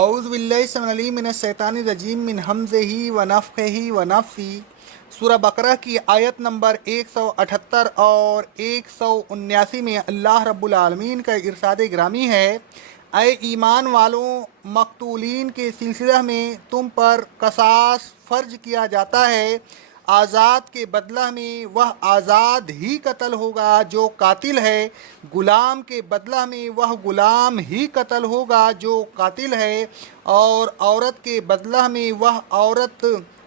اعوذ باللہ السمیع العلیم من الشیطان الرجیم من ہمزہ ونفخہ ونفثہ۔ سورہ بقرہ کی آیت نمبر 178 اور 179 میں اللہ رب العالمین کا ارشاد گرامی ہے، اے ایمان والوں، مقتولین کے سلسلہ میں تم پر قصاص فرض کیا جاتا ہے۔ آزاد کے بدلہ میں وہ آزاد ہی قتل ہوگا جو قاتل ہے، غلام کے بدلہ میں وہ غلام ہی قتل ہوگا جو قاتل ہے، اور عورت کے بدلہ میں وہ عورت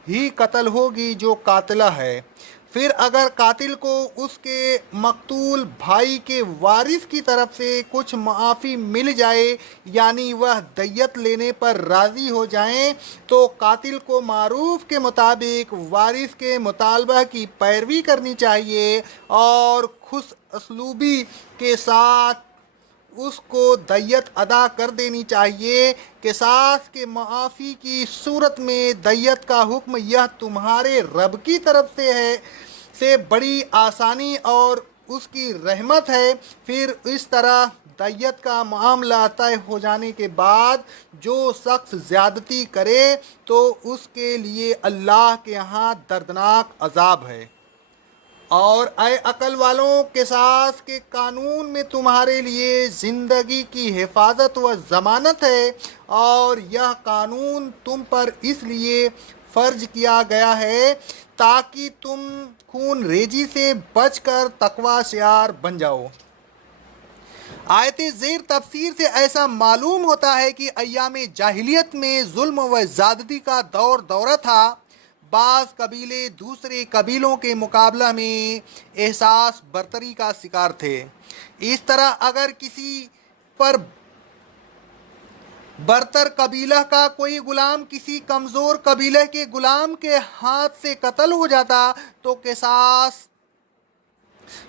ہی قتل ہوگی جو قاتلہ ہے۔ پھر اگر قاتل کو اس کے مقتول بھائی کے وارث کی طرف سے کچھ معافی مل جائے، یعنی وہ دیت لینے پر راضی ہو جائیں، تو قاتل کو معروف کے مطابق وارث کے مطالبہ کی پیروی کرنی چاہیے اور خوش اسلوبی کے ساتھ اس کو دیت ادا کر دینی چاہیے۔ قصاص کے معافی کی صورت میں دیت کا حکم یہ تمہارے رب کی طرف سے بڑی آسانی اور اس کی رحمت ہے۔ پھر اس طرح دیت کا معاملہ طے ہو جانے کے بعد جو شخص زیادتی کرے تو اس کے لیے اللہ کے ہاں دردناک عذاب ہے۔ اور اے عقل والوں، قصاص کے قانون میں تمہارے لیے زندگی کی حفاظت و ضمانت ہے، اور یہ قانون تم پر اس لیے فرض کیا گیا ہے تاکہ تم خون ریزی سے بچ کر تقوی شعار بن جاؤ۔ آیت زیر تفسیر سے ایسا معلوم ہوتا ہے کہ ایام جاہلیت میں ظلم و زیادتی کا دورہ تھا۔ بعض قبیلے دوسرے قبیلوں کے مقابلہ میں احساس برتری کا شکار تھے۔ اس طرح اگر کسی پر برتر قبیلہ کا کوئی غلام کسی کمزور قبیلے کے غلام کے ہاتھ سے قتل ہو جاتا تو قصاص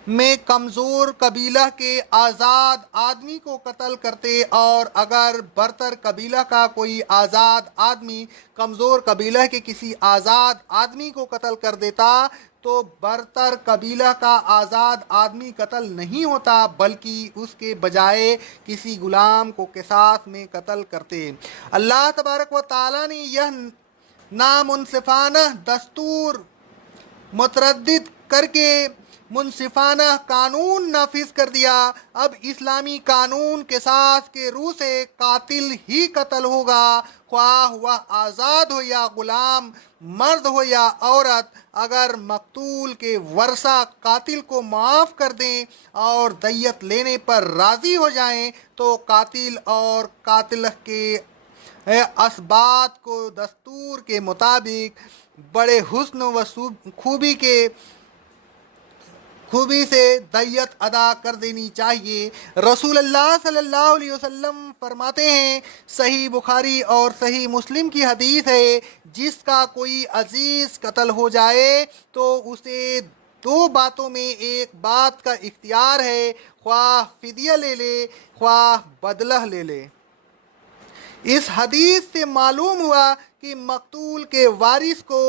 میں کمزور قبیلہ کے آزاد آدمی کو قتل کرتے، اور اگر برتر قبیلہ کا کوئی آزاد آدمی کمزور قبیلہ کے کسی آزاد آدمی کو قتل کر دیتا تو برتر قبیلہ کا آزاد آدمی قتل نہیں ہوتا بلکہ اس کے بجائے کسی غلام کو قصاص میں قتل کرتے۔ اللہ تبارک و تعالیٰ نے یہ نامنصفانہ دستور متردد کر کے منصفانہ قانون نافذ کر دیا۔ اب اسلامی قانون قصاص کے روح سے قاتل ہی قتل ہوگا، خواہ وہ آزاد ہو یا غلام، مرد ہو یا عورت۔ اگر مقتول کے ورثہ قاتل کو معاف کر دیں اور دیت لینے پر راضی ہو جائیں تو قاتل اور قاتلہ کے اسباط کو دستور کے مطابق بڑے حسن و خوبی سے دیت ادا کر دینی چاہیے۔ رسول اللہ صلی اللہ علیہ وسلم فرماتے ہیں، صحیح بخاری اور صحیح مسلم کی حدیث ہے، جس کا کوئی عزیز قتل ہو جائے تو اسے دو باتوں میں ایک بات کا اختیار ہے، خواہ فدیہ لے لے خواہ بدلہ لے لے۔ اس حدیث سے معلوم ہوا کہ مقتول کے وارث کو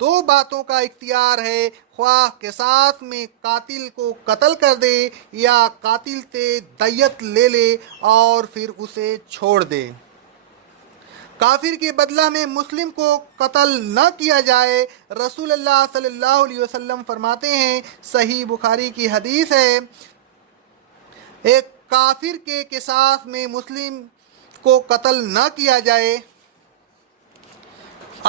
دو باتوں کا اختیار ہے، خواہ قصاص میں قاتل کو قتل کر دے یا قاتل سے دیت لے لے اور پھر اسے چھوڑ دے۔ کافر کے بدلہ میں مسلم کو قتل نہ کیا جائے۔ رسول اللہ صلی اللہ علیہ وسلم فرماتے ہیں، صحیح بخاری کی حدیث ہے، ایک کافر کے قصاص میں مسلم کو قتل نہ کیا جائے۔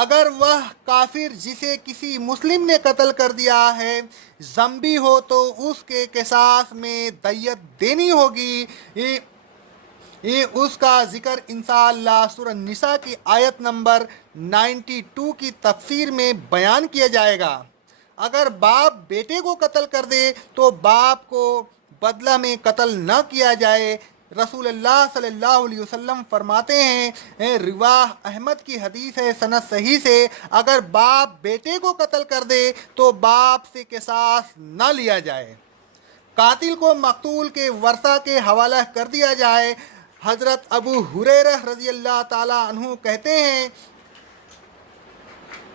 اگر وہ کافر جسے کسی مسلم نے قتل کر دیا ہے ذمہ ہو تو اس کے قصاص میں دیت دینی ہوگی۔ یہ اس کا ذکر انشاءاللہ سورہ نساء کی آیت نمبر 92 کی تفسیر میں بیان کیا جائے گا۔ اگر باپ بیٹے کو قتل کر دے تو باپ کو بدلہ میں قتل نہ کیا جائے۔ رسول اللہ صلی اللہ علیہ وسلم فرماتے ہیں، رواہ احمد کی حدیث ہے سند صحیح سے، اگر باپ بیٹے کو قتل کر دے تو باپ سے قصاص نہ لیا جائے، قاتل کو مقتول کے ورثہ کے حوالہ کر دیا جائے۔ حضرت ابو ہریرہ رضی اللہ تعالیٰ عنہ کہتے ہیں،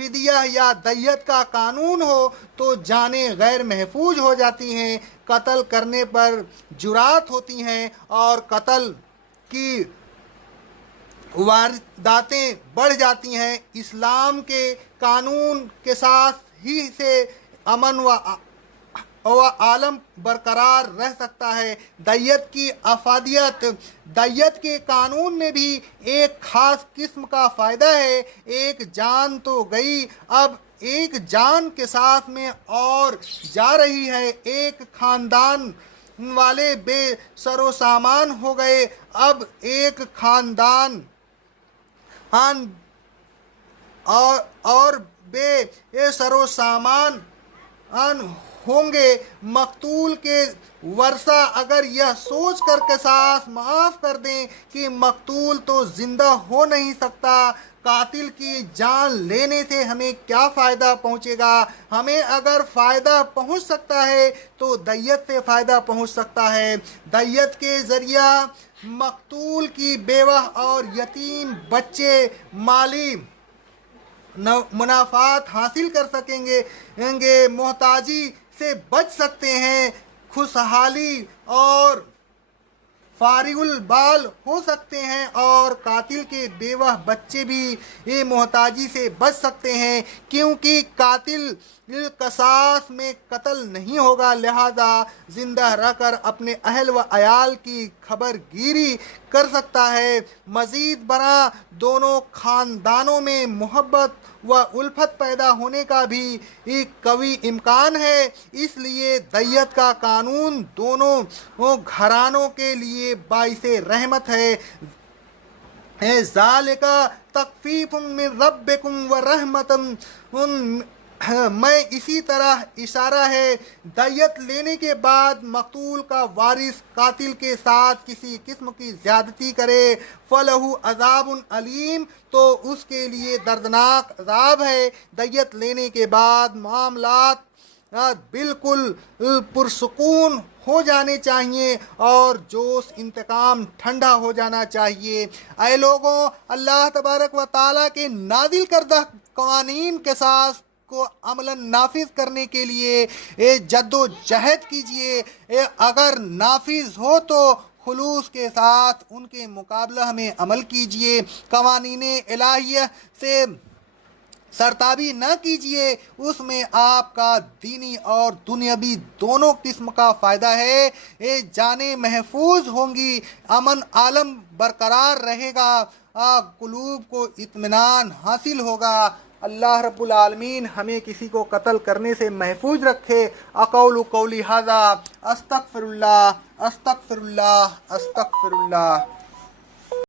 فدیہ یا دیت کا قانون ہو تو جانیں غیر محفوظ ہو جاتی ہیں، قتل کرنے پر جرات ہوتی ہیں اور قتل کی وارداتیں بڑھ جاتی ہیں۔ اسلام کے قانون کے ساتھ ہی سے امن و عالم برقرار رہ سکتا ہے۔ دیت کی افادیت، دیت کے قانون میں بھی ایک خاص قسم کا فائدہ ہے۔ ایک جان تو گئی، اب ایک جان کے ساتھ میں اور جا رہی ہے۔ ایک خاندان والے بے سر و سامان ہو گئے، اب ایک خاندان اور بے سر و سامان ہوں گے۔ مقتول کے ورثہ اگر یہ سوچ کر قصاص معاف کر دیں کہ مقتول تو زندہ ہو نہیں سکتا، قاتل کی جان لینے سے ہمیں کیا فائدہ پہنچے گا؟ ہمیں اگر فائدہ پہنچ سکتا ہے تو دیت سے فائدہ پہنچ سکتا ہے۔ دیت کے ذریعہ مقتول کی بیوہ اور یتیم بچے مالی منافعات حاصل کر سکیں گے، محتاجی سے بچ سکتے ہیں، خوشحالی اور فارغ البال ہو سکتے ہیں، اور قاتل کے بیوہ بچے بھی محتاجی سے بچ سکتے ہیں، کیونکہ قاتل قصاص میں قتل نہیں ہوگا، لہذا زندہ رہ کر اپنے اہل و عیال کی خبر گیری کر سکتا ہے۔ مزید برآں دونوں خاندانوں میں محبت و الفت پیدا ہونے کا بھی ایک قوی امکان ہے۔ اس لیے دیت کا قانون دونوں گھرانوں کے لیے باعث رحمت ہے۔ ذالک تخفیف من ربکم ورحمۃ میں اسی طرح اشارہ ہے۔ دیت لینے کے بعد مقتول کا وارث قاتل کے ساتھ کسی قسم کی زیادتی کرے فَلَهُ عَذَابٌ علیم، تو اس کے لیے دردناک عذاب ہے۔ دیت لینے کے بعد معاملات بالکل پرسکون ہو جانے چاہیے اور جوش انتقام ٹھنڈا ہو جانا چاہیے۔ اے لوگوں، اللہ تبارک و تعالیٰ کے نازل کردہ قوانین کے ساتھ کو عملاً نافذ کرنے کے لیے جد و جہد کیجیے۔ اگر نافذ ہو تو خلوص کے ساتھ ان کے مقابلہ میں عمل کیجیے۔ قوانین الہیہ سے سرتابی نہ کیجیے، اس میں آپ کا دینی اور دنیاوی دونوں قسم کا فائدہ ہے۔ جانیں محفوظ ہوں گی، امن عالم برقرار رہے گا، قلوب کو اطمینان حاصل ہوگا۔ اللہ رب العالمین ہمیں کسی کو قتل کرنے سے محفوظ رکھے۔ اقول قولی ھذا استغفر اللہ استغفر اللہ استغفر اللہ۔